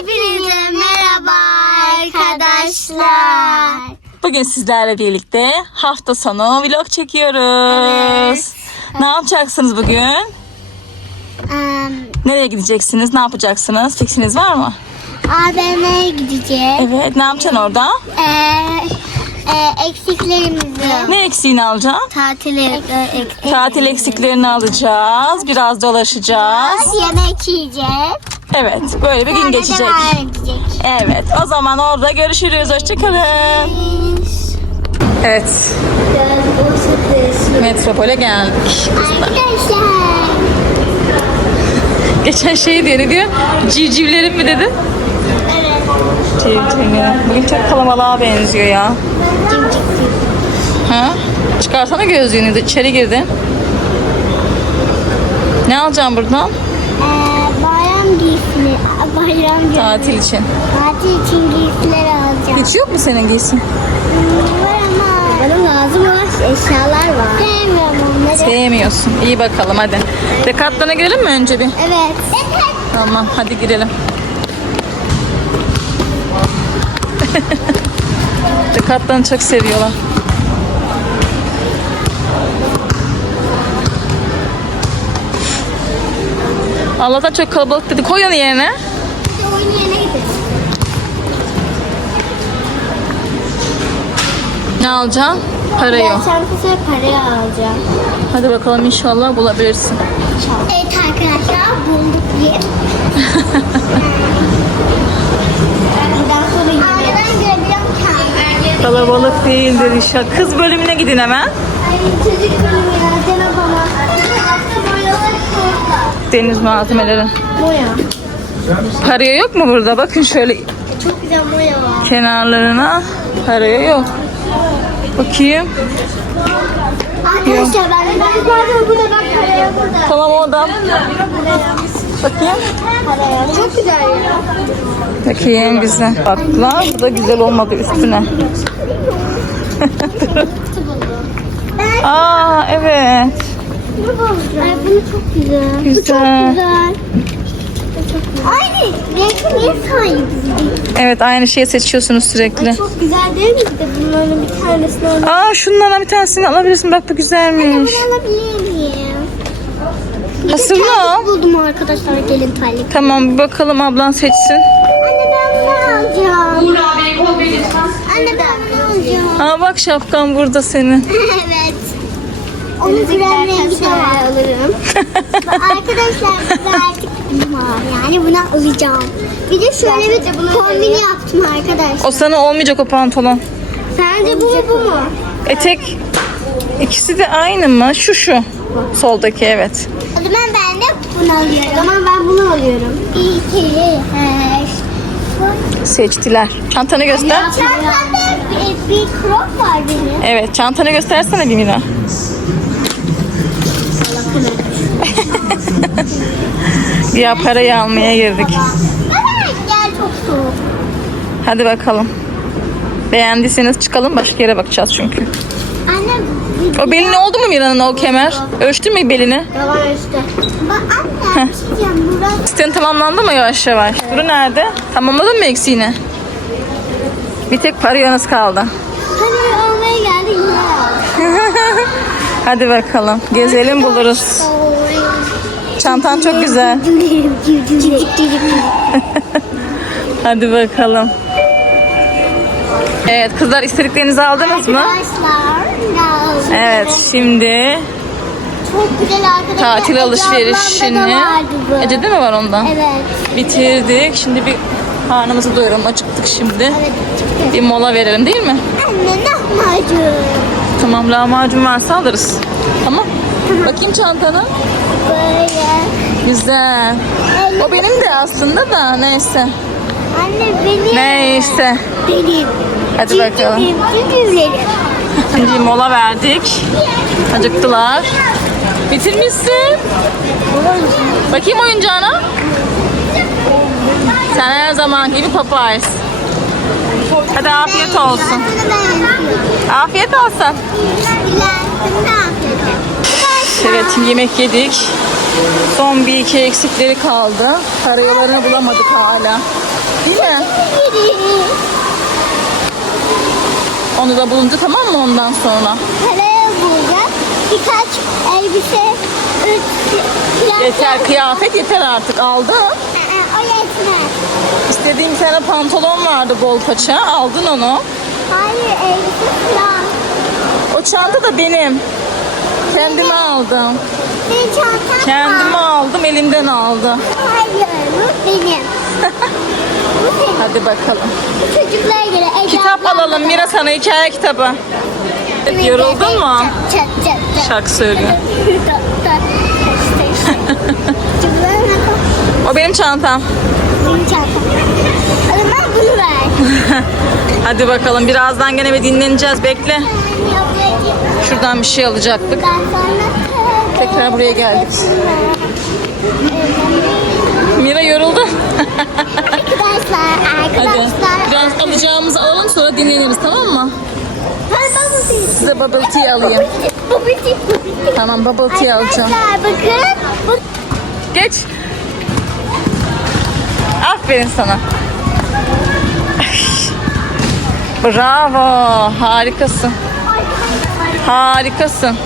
Hepinize merhaba arkadaşlar. Bugün sizlerle birlikte hafta sonu vlog çekiyoruz. Ne yapacaksınız bugün? Ee, Nereye gideceksiniz? Ne yapacaksınız? Fiksiniz var mı? AVM'ye gideceğiz. Evet. Ne yapacaksın orada? Ee, e, eksiklerimizi Ne eksiğini alacaksın? tatil e, ek, Tatil eksiklerini alacağız. Biraz dolaşacağız. yemek yiyeceğiz. Evet. Böyle bir gün geçecek. Evet. O zaman orada görüşürüz. Hoşçakalın. Evet. Metropole geldik. Arkadaşlar. Geçen şey diyor ne diyor? Civcivlerim mi dedi? Evet. Civcivlerim. Bugün çok kalabalığa benziyor ya. Ha? Çıkarsana gözlüğünü de içeri girdin. Ne alacağım buradan? Bayram giysini, bayram giysini. Tatil için. Tatil için giysiler alacağım. Hiç yok mu senin giysin? Var ama. Bana lazım olan eşyalar var. Sevmiyorum onları. Sevmiyorsun. İyi bakalım hadi. Decathlon'a girelim mi önce bir? Evet. Tamam hadi girelim. Decathlon'u çok seviyorlar. Allah'tan çok kalabalık dedi. Koy onu yerine. Oyun yerine gidelim. Ne alacaksın? Para Ben yok. çantası ve parayı alacağım. Hadi bakalım inşallah bulabilirsin. Evet arkadaşlar bulduk diye. Buradan sonra yine. Aradan görebiliyorum kendimi. Kalabalık değildir inşallah. Kız bölümüne gidin hemen. Ay çocuk benim ya Deniz malzemeleri. Boya. Paraya yok mu burada? Bakın şöyle Çok güzel boya var. kenarlarına. Paraya yok. Bakayım. Arkadaşlar ben ben burada bak paraya burada. Tamam oradan. Bakayım. Paraya. Çok güzel ya. Bakayım güzel. Bakla. Bu da güzel olmadı üstüne. Aa evet. Bunu bulacağım. Ay bunu çok güzel. Bu çok Güzel. güzel. Aynı renkli niye sahibiz? Evet aynı şeyi seçiyorsunuz sürekli. Çok güzel değil mi? Bir de bunların bir tanesini alalım. Aa şundan bir tanesini alabilirsin. Bak bu güzelmiş. Bunu alabilir miyim? Bir o. buldum arkadaşlar gelin terlik. Tamam bir bakalım ablan seçsin. Anne ben bunu alacağım. Anne ben bunu alacağım. Aa bak şapkan burada senin. evet. Onu krem rengi de var alırım. arkadaşlar biz artık bunu var. Yani bunu alacağım. Bir de şöyle bir kombini yaptım arkadaşlar. O sana olmayacak o pantolon. Sence bu mu bu mu? Etek ikisi de aynı mı? Şu şu. Soldaki evet. O zaman ben de bunu alıyorum. O zaman ben bunu alıyorum. İki, beş. Seçtiler. Çantanı göster. Çantamda bir, bir crop var benim. Evet çantanı göstersene bir Mira. ya parayı almaya girdik. Hadi bakalım. Beğendiyseniz çıkalım başka yere bakacağız çünkü. O belini oldu mu Mira'nın o kemer? Ölçtün mü belini? Yalan işte. Bak anne bir şey diyeceğim. Burası İsteyen tamamlandı mı yavaş yavaş? Duru nerede? Tamamladın mı eksiğini? Bir tek parayanız kaldı. hani almaya geldi yine Hadi bakalım. Gezelim buluruz. Çantan çok güzel. Hadi bakalım. Evet kızlar istediklerinizi aldınız mı? Evet şimdi Çok güzel arkadaşlar. tatil alışverişini. Ece'de mi var ondan? Evet. Bitirdik. Şimdi bir karnımızı doyuralım. Acıktık şimdi. Evet. Bir mola verelim değil mi? Anne lahmacun. Tamam lahmacun varsa alırız. Tamam. Bakayım çantanı. Böyle. Güzel. O benim de aslında da neyse. Anne benim. Neyse. Benim. Hadi bakalım. Benim. Cücülerim. Şimdi mola verdik. Acıktılar. Bitirmişsin. Bakayım oyuncağına. Sen her zaman gibi Popeyes. Hadi afiyet olsun. Afiyet olsun. Evet yemek yedik. Son bir iki eksikleri kaldı. Karayollarını bulamadık hala. Değil mi? Onu da bulunca tamam mı ondan sonra? Kaleye bulacağız. Birkaç elbise, üç, biraz Yeter kıyafet yeter artık aldı. o yetmez. İstediğim bir tane pantolon vardı bol paça. Aldın onu. Hayır elbise falan. O çanta da benim. Kendime aldım. Senin çantan Kendime var. aldım elimden aldı. Hayır bu benim. bu senin. Hadi bakalım. Bu çocuklara göre. Ece Kitap alalım Mira sana hikaye kitabı. Yoruldun mu? Çat çat çat. çat. Şarkı. Çocuklara ne kap- O benim çantam. Benim çantam. O zaman bunu ver. Hadi bakalım birazdan gene bir dinleneceğiz bekle. Şuradan bir şey alacaktık. Tekrar buraya geldik. Mira yoruldu. Arkadaşlar, Hadi arkadaşlar. biraz alacağımızı alalım sonra dinleniriz tamam mı? Size bubble tea alayım. Tamam bubble tea alacağım. Bakın. Geç. Aferin sana. Bravo. Harikasın. Harikasın.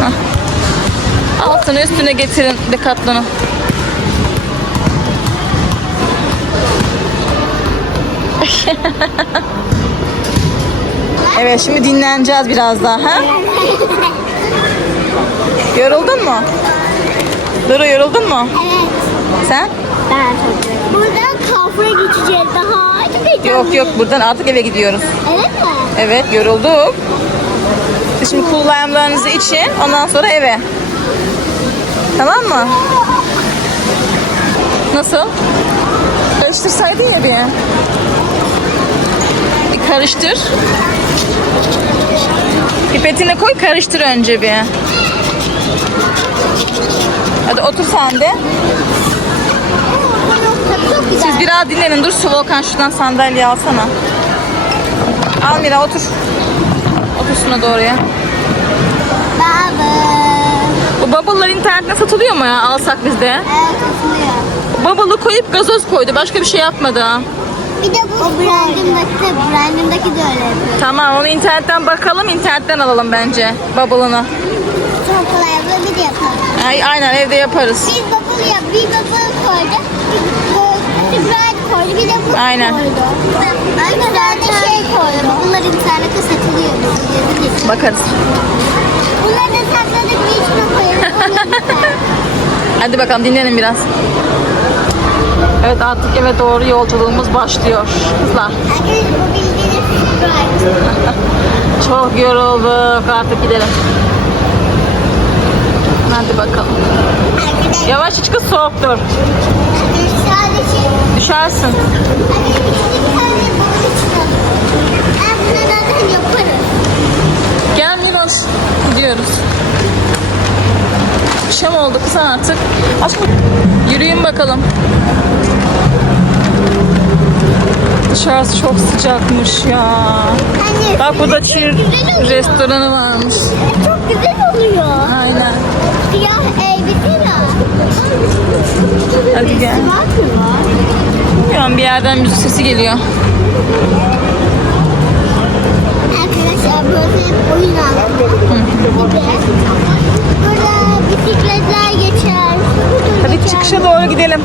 Hah. Altını üstüne getirin dekatlonu. evet şimdi dinleneceğiz biraz daha. Ha? Yoruldun mu? Duru yoruldun mu? Evet. Sen? Ben Buradan kafra geçeceğiz daha. Heyecanlıyım. Yok yok buradan artık eve gidiyoruz. Evet mi? Evet yorulduk. Şimdi kullanımlarınızı için ondan sonra eve. Tamam mı? Nasıl? Karıştırsaydın ya bir. Bir karıştır. Pipetine koy karıştır önce bir. Hadi otur sen de. Çok güzel. Siz biraz dinlenin. Dur su Volkan şuradan sandalye alsana. Al Mira otur. Otur şuna doğru ya. Baba. Bu bubble'lar internetten satılıyor mu ya? Alsak biz de. Evet atılıyor. Bubble'ı koyup gazoz koydu. Başka bir şey yapmadı. Bir de bu. O brandimdaki, brandimdaki de öyle yapıyor. Tamam onu internetten bakalım. internetten alalım bence. Bubble'ını. Çok kolay abla bir de yapalım. Ay, aynen evde yaparız. Bir bubble yap, bir bubble koydu. Bir de bu Aynen. koydu. Tane de şey koydu. Bunlar internette satılıyor. Bakarız. Bunları da sakladık bir içine koyalım. Hadi bakalım dinlenin biraz. Evet artık eve doğru yolculuğumuz başlıyor. Kızlar. Arkadaşlar bu bildiğiniz brand. Çok yorulduk. Artık gidelim. Hadi bakalım. Yavaş iç kız soğuktur. Düşersin. Gel Miroş. Gidiyoruz. Akşam oldu kız artık. Aşkım yürüyün bakalım. Dışarısı çok sıcakmış ya. Anne Bak burada çir restoranı varmış. çok güzel oluyor. Aynen. Siyah elbise var. Hadi gel. Var mı var? Bilmiyorum bir yerden müzik sesi geliyor. Arkadaşlar hep oyun. Burada bisikletler geçer. Hadi çıkışa doğru gidelim.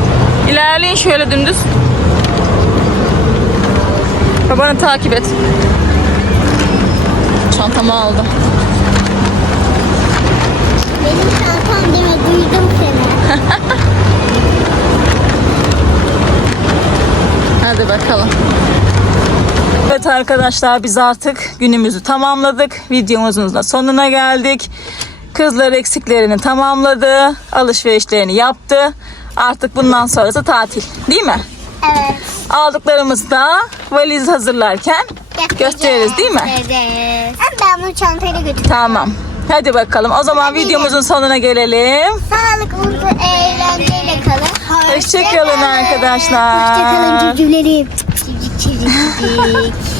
İlerleyin şöyle dümdüz. Babanı takip et. Çantamı aldım. Benim çantam deme duydum seni. Hadi bakalım. Evet arkadaşlar biz artık günümüzü tamamladık. Videomuzun da sonuna geldik. Kızlar eksiklerini tamamladı. Alışverişlerini yaptı. Artık bundan sonrası tatil. Değil mi? Evet. Aldıklarımızı da valiz hazırlarken gösteririz değil mi? Evet. Ben bunu çantayla götürürüm. Tamam. Hadi bakalım. O zaman videomuzun sonuna gelelim. Sağlıklı, eğlenceyle kalın. Hoşçakalın arkadaşlar. Hoşçakalın cücülerim. Cicik cicik cicik.